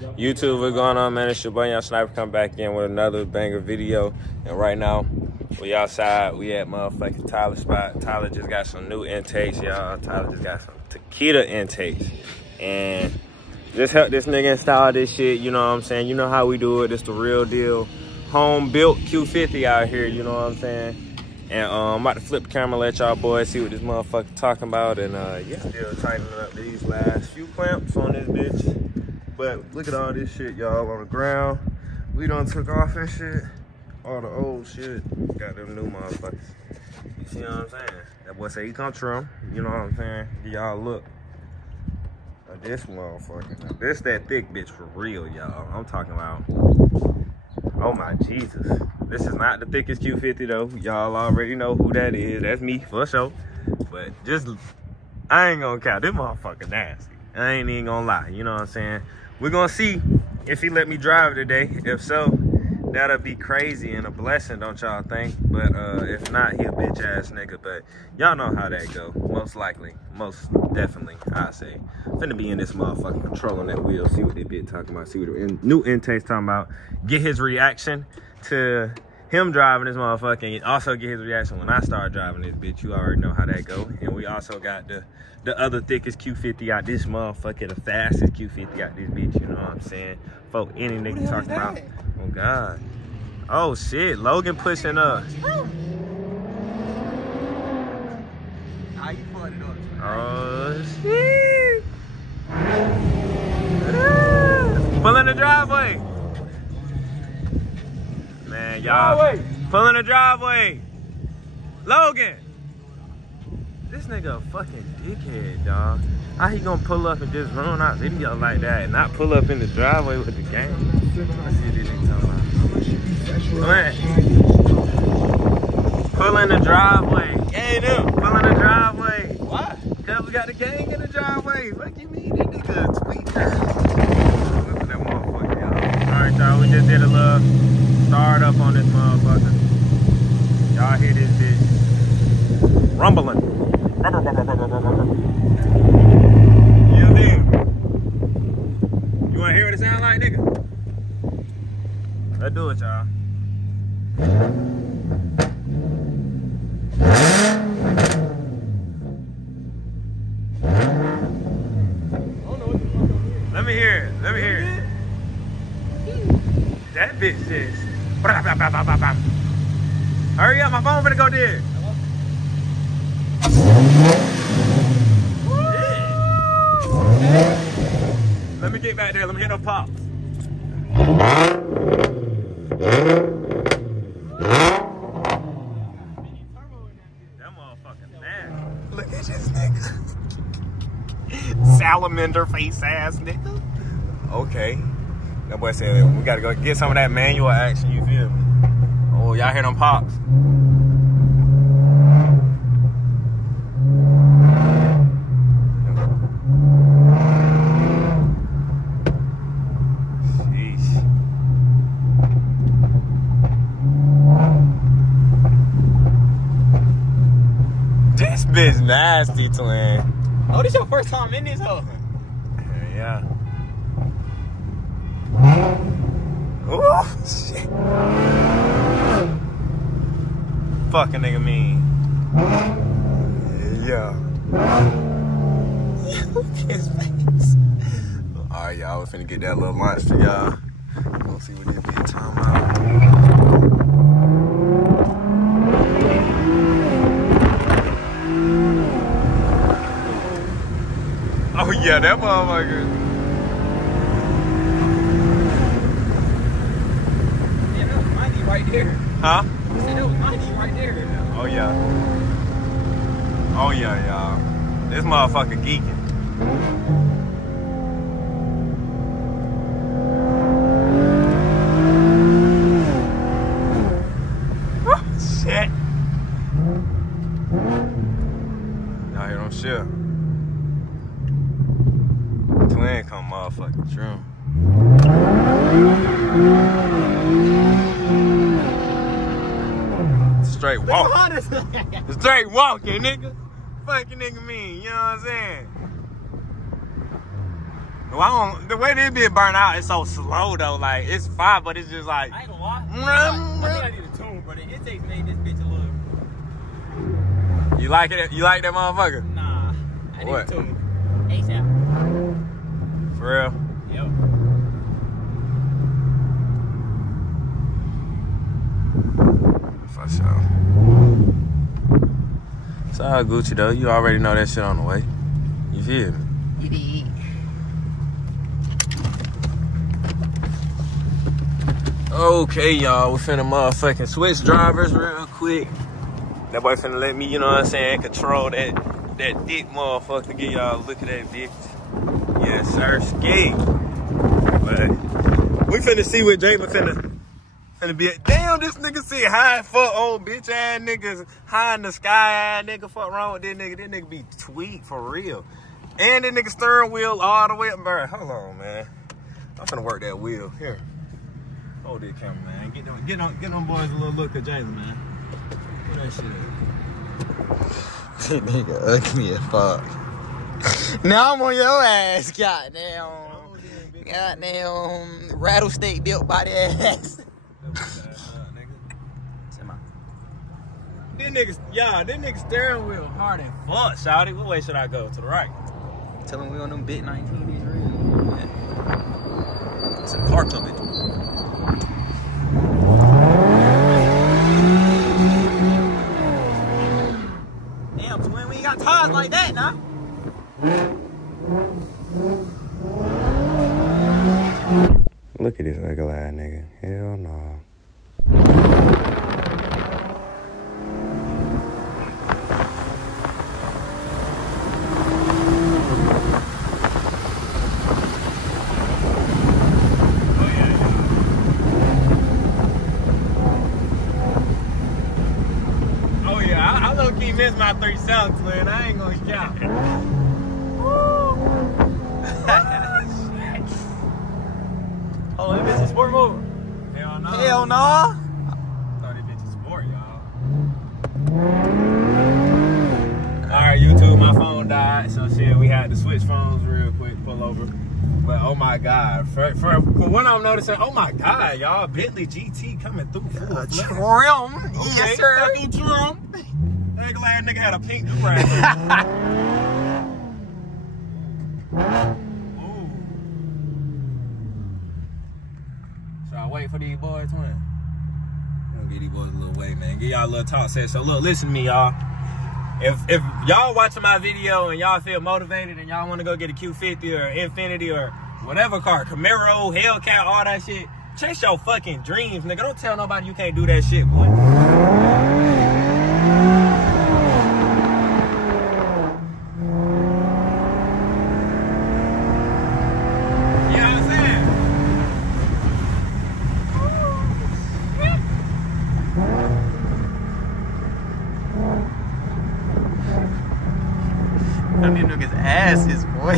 YouTube, what's going on, man? It's your boy, Young Sniper, come back in with another banger video. And right now, we outside. We at motherfucking Tyler spot. Tyler just got some new intakes, y'all. Tyler just got some tequila intakes. And just help this nigga install this shit, you know what I'm saying? You know how we do it. It's the real deal. Home-built Q50 out here, you know what I'm saying? And I'm about to flip the camera, let y'all boys see what this motherfucker talking about. And yeah, still tightening up these last few clamps on this bitch. But look at all this shit, y'all, on the ground. We done took off and shit. All the old shit. Got them new motherfuckers. You see what I'm saying? That boy say he come trim. You know what I'm saying? Give y'all a look. Now this motherfucker. Now this that thick bitch for real, y'all. I'm talking about. Oh my Jesus. This is not the thickest Q50 though. Y'all already know who that is. That's me for sure. But just, I ain't gonna count. This motherfucker nasty. I ain't even gonna lie. You know what I'm saying? We're gonna see if he let me drive today. If so, that'll be crazy and a blessing, don't y'all think? But if not, he a bitch ass nigga. But y'all know how that go. Most likely, most definitely, I say. Finna be in this motherfucker controlling that wheel. See what they been talking about. See what the new intake's talking about. Get his reaction to him driving this motherfucker, and also get his reaction when I start driving this bitch. You already know how that go. And we also got the other thickest Q50 out this motherfucker, the fastest Q50 out this bitch, you know what I'm saying? Folk, any nigga talking about. Oh God. Oh shit, Logan pushing up. Oh shit. Pull in the driveway. Man, y'all. Pull in the driveway. Logan. This nigga a fucking dickhead, dog. How he gonna pull up and just run out video like that and not pull up in the driveway with the game? Let's see what this nigga talking about. Pull in the driveway. Hey, no. Pull in the driveway. Why? Because we got the gang in the driveway. What you mean? This nigga tweet that. Look at that motherfucker, y'all. Alright, y'all. We just did a little start up on this motherfucker. Y'all hear this bitch rumbling. You wanna hear what it sound like, nigga? Let's do it, y'all. Let me hear it. Let me hear it. That bitch says. Hurry up, my phone finna go dead. Let me get back there. Let me hit no pops. That motherfucking nasty. Look at this nigga. Salamander face ass nigga. Okay. That boy said we gotta go get some of that manual action. You feel me? Oh, y'all hear them pops? This bitch nasty, twin. Oh, this your first time in this hoe? Yeah. Ooh, shit. Fucking nigga mean. Yeah. Look at his face. Alright, y'all, we're finna get that little lunch for y'all. Let's see what this bitch talking about. Oh yeah, that motherfucker. Yeah, that was 90 right there. Huh? I said that was 90 right there. Oh yeah. Oh yeah, y'all. This motherfucker geeking. Oh, shit. Y'all hear them shit? Twin come motherfucking true. Straight walk. Straight walking, nigga. Fucking nigga mean, you know what I'm saying? Well, I don't, the way this bitch burn out is so slow though. Like it's fine, but it's just like. I ain't gonna lie. I think I need a tune, but it takes made this bitch a little. You like it? You like that motherfucker? Nah, I need a tune. ASAP. For real? Yep. For sure. It's all Gucci though. You already know that shit on the way. You feel me? You did. Okay, y'all. We finna motherfucking switch drivers real quick. That boy finna let me, you know what I'm saying, control that dick motherfucker. Give y'all a look at that bitch. Yes, sir. Ski. But we finna see what Jalen finna be. Damn, this nigga see high fuck old bitch ass niggas, high in the sky ass nigga. Fuck wrong with this nigga? This nigga be tweaked for real. And that nigga steering wheel all the way up, bro. Hold on, man. I'm finna work that wheel. Here. Hold that camera, man. Get them boys a little look at Jalen, man. Where that shit at? That nigga ugly as fuck. Now I'm on your ass, goddamn. Goddamn rattlesnake built by the ass. This nigga steering wheel hard and fuck, shawty. What way should I go? To the right. Tell him we on them bit 19 is real. It's a car club. Damn, twin, we ain't got tires like that now. Look at this ugly ass nigga. Hell no. Miss my 3 South, twin. I ain't gonna count. Oh, that bitch a sport mode? Hell no. Hell no. I thought it bitch a sport, y'all. Alright, YouTube, my phone died. So shit, we had to switch phones real quick, pull over. But oh my god. For when I'm noticing, oh my god, y'all, Bentley GT coming through full Trim. Okay, Yes, sir. fucking trim. That glad nigga had a pink do-rag. Ooh. So I wait for these boys, twin. I'm gonna give these boys a little wait, man. Give y'all a little talk set. So look, listen to me, y'all. If y'all watching my video and y'all feel motivated and y'all want to go get a Q50 or Infinity or whatever car, Camaro, Hellcat, all that shit, chase your fucking dreams, nigga. Don't tell nobody you can't do that shit, boy. Them niggas asses, boy.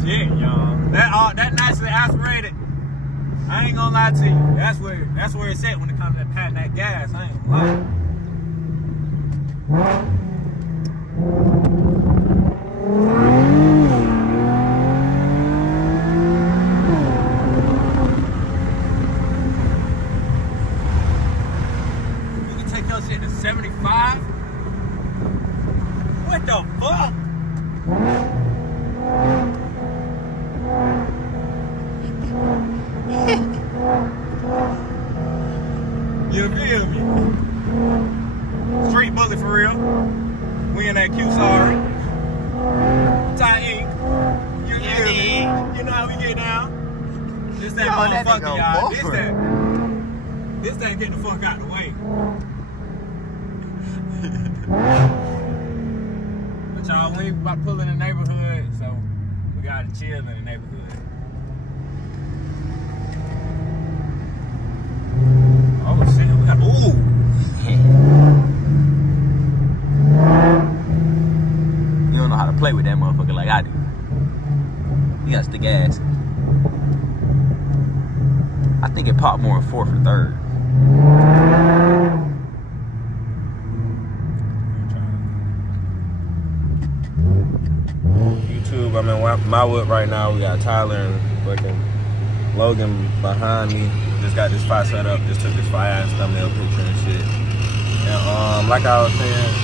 Shit, y'all. That nicely aspirated. I ain't gonna lie to you. That's where it's at when it comes to patting that gas. I ain't gonna lie. You can take your shit to 75? What the fuck? You feel me? Straight bullet for real. We in that Q, sorry. Tie ink. You feel me? You know how we get down? This that motherfucker, y'all. This that get the fuck out the way. But y'all, we about to pull in the neighborhood, so we gotta chill in the neighborhood. Oh shit, we got, ooh! You don't know how to play with that motherfucker like I do. You got the gas. I think it popped more in 4th or 3rd. I'm in my whip right now. We got Tyler and fucking Logan behind me. Just got this spot set up. Just took this fire-ass thumbnail picture and shit. And like I was saying,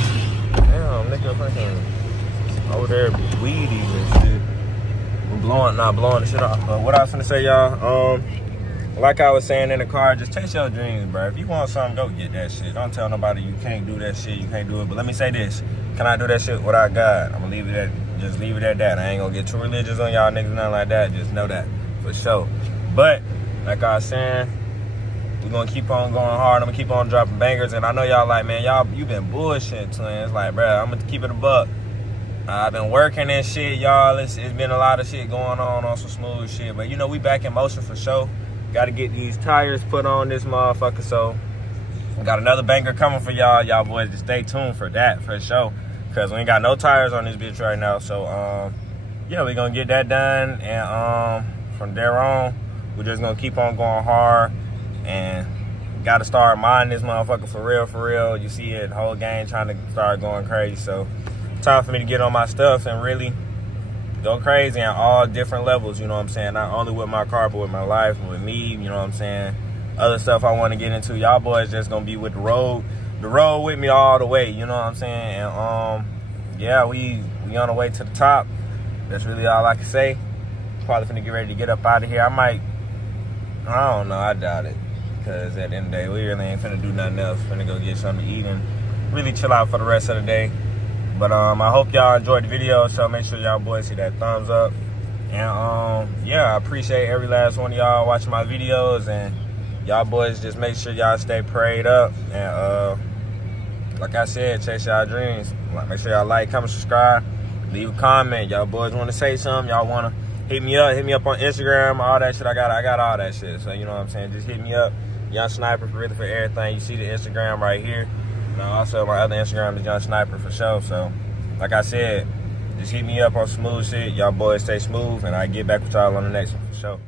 damn, nigga fucking over there weedies and shit. I'm not blowing the shit off. But what I was finna say, y'all, like I was saying in the car, just chase your dreams, bro. If you want something, go get that shit. Don't tell nobody you can't do that shit, you can't do it. But let me say this, can I do that shit without God? I'm gonna leave it at that. I ain't gonna get too religious on y'all niggas, nothing like that. Just know that, for sure. But, like I was saying, we're gonna keep on going hard. I'm gonna keep on dropping bangers. And I know y'all like, man, you been bullshitting, twins. Like, bro, I'm gonna keep it a buck. I've been working and shit, y'all. It's been a lot of shit going on some smooth shit. But, you know, we back in motion for sure. Got to get these tires put on this motherfucker. So, got another banger coming for y'all. Y'all boys, just stay tuned for that, for sure. Because we ain't got no tires on this bitch right now. So, yeah, we're going to get that done. And from there on, we're just going to keep on going hard. And got to start minding this motherfucker for real. You see it, the whole gang trying to start going crazy. So, time for me to get on my stuff and really go crazy on all different levels, you know what I'm saying? Not only with my car, but with my life, with me, you know what I'm saying? Other stuff I want to get into. Y'all boys just going to be with the road with me all the way, you know what I'm saying? And, yeah, we on the way to the top. That's really all I can say. Probably finna get ready to get up out of here. I don't know, I doubt it. Because at the end of the day, we really ain't finna do nothing else. Finna go get something to eat and really chill out for the rest of the day. But I hope y'all enjoyed the video, so make sure y'all boys hit that thumbs up. And yeah, I appreciate every last one of y'all watching my videos, and y'all boys just make sure y'all stay prayed up. And like I said, chase y'all dreams. Make sure y'all like, comment, subscribe, leave a comment. Y'all boys want to say something, y'all want to hit me up on Instagram, all that shit. I got all that shit. So you know what I'm saying, just hit me up. Young Sniper for everything. You see the Instagram right here. Also, my other Instagram is Young Sniper for sure. So, like I said, just hit me up on smooth shit. Y'all boys stay smooth, and I get back with y'all on the next one for sure.